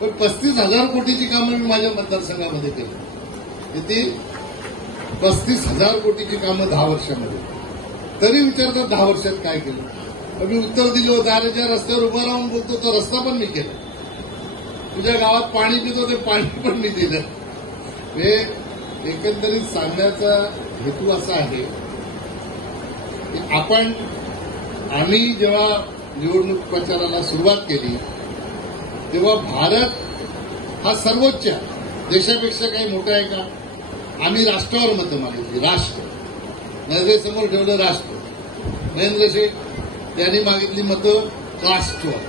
पण 35,000 कोटीची कामं मी माझ्या मतदारसंघामध्ये केली. किती? 35,000 कोटीची कामं 10 वर्षामध्ये. तरी विचारतात 10 वर्षात काय केलं. मी उत्तर दिलं होतं, अरे ज्या रस्त्यावर उभं राहून बोलतो तो रस्ता पण मी केला. तुझ्या गावात पाणी पितो ते पाणी पण मी दिलं. हे एकंदरीत सांगण्याचा हेतू असा आहे की आम्ही जेव्हा निवडणूक प्रचाराला सुरुवात केली तेव्हा भारत हा सर्वोच्च देशापेक्षा काही मोठा आहे का? आम्ही राष्ट्रावर मतं मागितली. राष्ट्र नजरेसमोर ठेवलं राष्ट्र. महेंद्र शेठ त्यांनी मागितली मतं कास्टवर.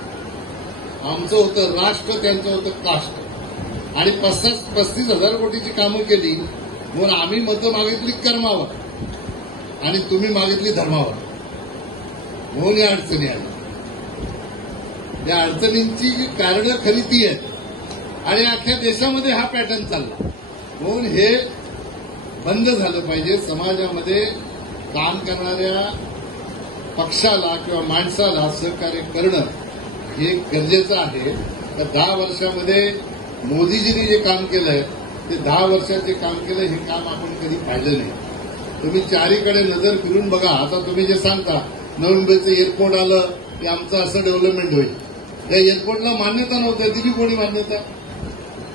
आमचं होतं राष्ट्र, त्यांचं होतं कास्ट. आणि 35,000 कोटीची कामं केली म्हणून आम्ही मतं मागितली कर्मावर आणि तुम्ही मागितली धर्मावर. म्हणून या अडचणी आल्या. या अडचणींची कारणं खरी ती आहेत आणि अख्ख्या देशामध्ये हा पॅटर्न चालला. म्हणून हे बंद झालं पाहिजे. समाजामध्ये काम करणाऱ्या पक्षाला किंवा माणसाला सहकार्य करणं हे गरजेचं आहे. तर 10 वर्षामध्ये मोदीजींनी जे काम केलंय ते 10 वर्षात जे काम केलं हे काम आपण कधी पाहिलं नाही. तुम्ही चारीकडे नजर फिरून बघा. आता तुम्ही जे सांगता नवी मुंबईचं एअरपोर्ट आलं की आमचं असं डेव्हलपमेंट होईल. त्या एअरपोर्टला मान्यता नव्हतं. दिली कोणी मान्यता?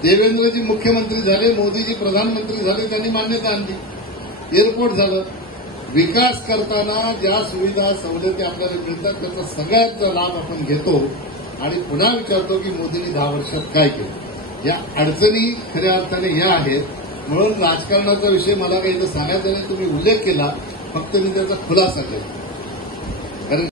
देवेंद्रजी मुख्यमंत्री झाले, मोदीजी प्रधानमंत्री झाले, त्यांनी मान्यता आणली. एअरपोर्ट झालं. विकास करताना ज्या सुविधा सवलती आपल्याला मिळतात त्याचा सगळ्याचा लाभ आपण घेतो आणि पुन्हा विचारतो की मोदींनी 10 वर्षात काय केलं. या अडचणी खऱ्या अर्थाने या आहेत. म्हणून राजकारणाचा विषय मला काही इथं सांगायचा नाही. तुम्ही उल्लेख केला, फक्त मी त्याचा खुलासा केला.